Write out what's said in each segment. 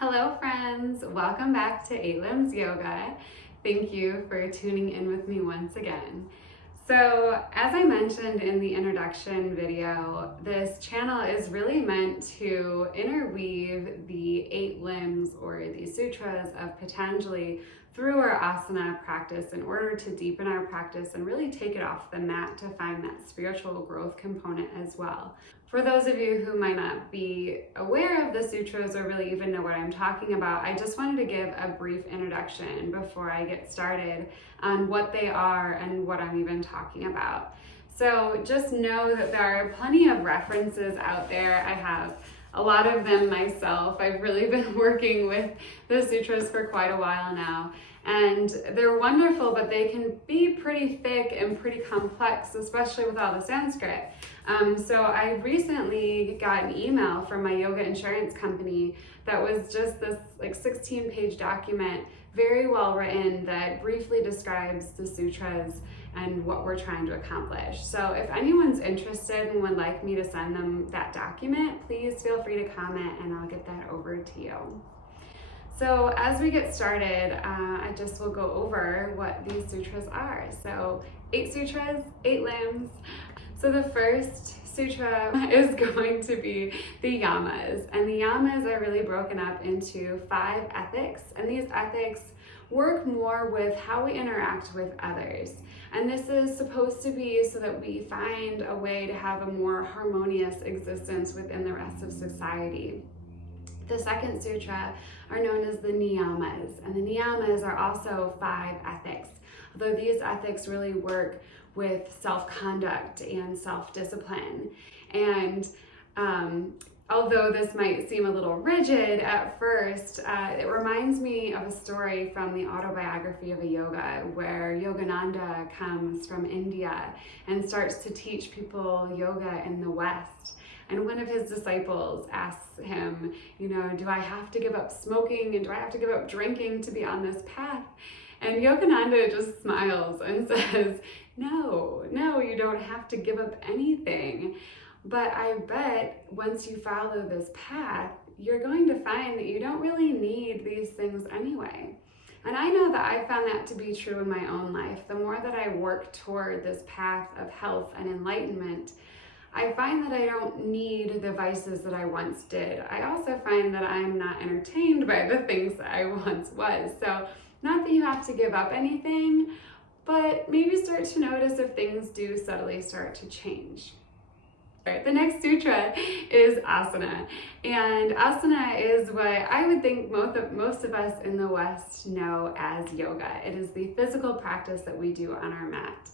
Hello friends, welcome back to 8 Limbs Yoga. Thank you for tuning in with me once again. So as I mentioned in the introduction video, this channel is really meant to interweave the 8 limbs or the Sutras of Patanjali through our asana practice in order to deepen our practice and really take it off the mat to find that spiritual growth component as well. For those of you who might not be aware of the sutras or really even know what I'm talking about, I just wanted to give a brief introduction before I get started on what they are and what I'm even talking about. So just know that there are plenty of references out there. I have a lot of them myself. I've really been working with the sutras for quite a while now. And they're wonderful, but they can be pretty thick and pretty complex, especially with all the Sanskrit. So I recently got an email from my yoga insurance company that was just this 16-page document, very well written, that briefly describes the sutras and what we're trying to accomplish. So if anyone's interested and would like me to send them that document, please feel free to comment and I'll get that over to you. So as we get started, I just will go over what these sutras are. So 8 sutras, 8 limbs. So the first sutra is going to be the yamas. And the yamas are really broken up into 5 ethics. And these ethics work more with how we interact with others. And this is supposed to be so that we find a way to have a more harmonious existence within the rest of society. The second sutra are known as the niyamas, and the niyamas are also 5 ethics, although these ethics really work with self-conduct and self-discipline. And although this might seem a little rigid at first, it reminds me of a story from the autobiography of a yoga where Yogananda comes from India and starts to teach people yoga in the West. And one of his disciples asks him, do I have to give up smoking and do I have to give up drinking to be on this path? And Yogananda just smiles and says, no, you don't have to give up anything. But I bet once you follow this path, you're going to find that you don't really need these things anyway. And I know that I found that to be true in my own life. The more that I work toward this path of health and enlightenment, I find that I don't need the vices that I once did. I also find that I'm not entertained by the things that I once was. So not that you have to give up anything, but maybe start to notice if things do subtly start to change. All right, the next sutra is asana. And asana is what I would think most of us in the West know as yoga. It is the physical practice that we do on our mat.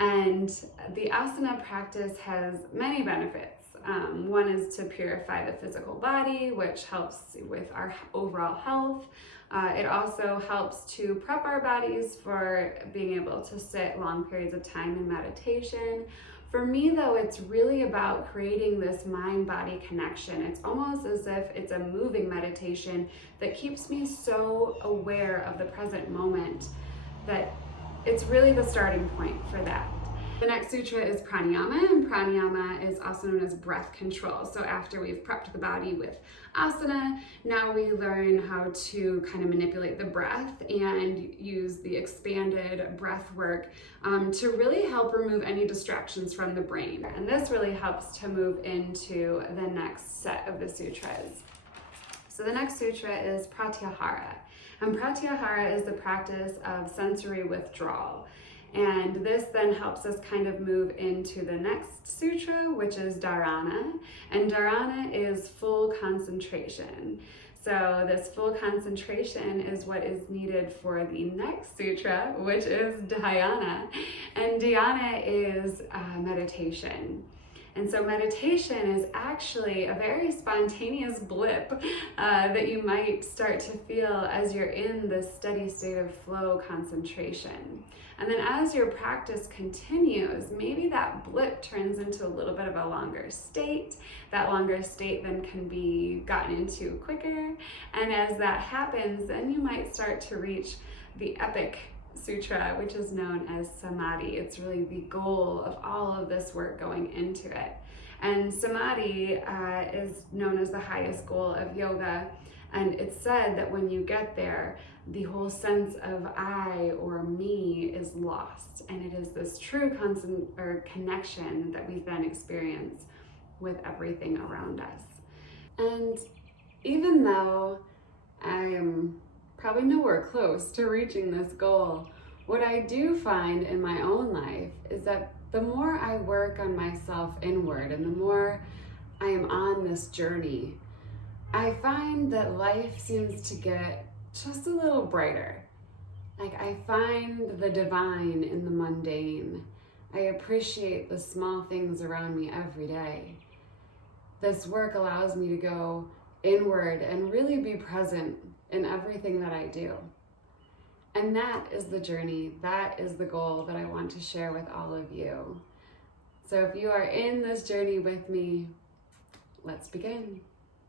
And the asana practice has many benefits. One is to purify the physical body, which helps with our overall health. It also helps to prep our bodies for being able to sit long periods of time in meditation. For me, though, it's really about creating this mind-body connection. It's almost as if it's a moving meditation that keeps me so aware of the present moment that it's really the starting point for that. The next sutra is pranayama, and pranayama is also known as breath control. So after we've prepped the body with asana, now we learn how to kind of manipulate the breath and use the expanded breath work to really help remove any distractions from the brain. And this really helps to move into the next set of the sutras. So the next sutra is pratyahara. And pratyahara is the practice of sensory withdrawal. And this then helps us kind of move into the next sutra, which is dharana. And dharana is full concentration. So this full concentration is what is needed for the next sutra, which is dhyana. And dhyana is meditation. And so meditation is actually a very spontaneous blip that you might start to feel as you're in this steady state of flow concentration. And then as your practice continues, maybe that blip turns into a little bit of a longer state. That longer state then can be gotten into quicker. And as that happens, then you might start to reach the epic sutra, which is known as samadhi. It's really the goal of all of this work going into it. And samadhi is known as the highest goal of yoga. And it's said that when you get there, the whole sense of I or me is lost. And it is this true connection that we then experience with everything around us. And even though I am probably nowhere close to reaching this goal, what I do find in my own life is that the more I work on myself inward and the more I am on this journey, I find that life seems to get just a little brighter. Like, I find the divine in the mundane. I appreciate the small things around me every day. This work allows me to go inward and really be present in everything that I do. And that is the journey, that is the goal that I want to share with all of you. So if you are in this journey with me, let's begin.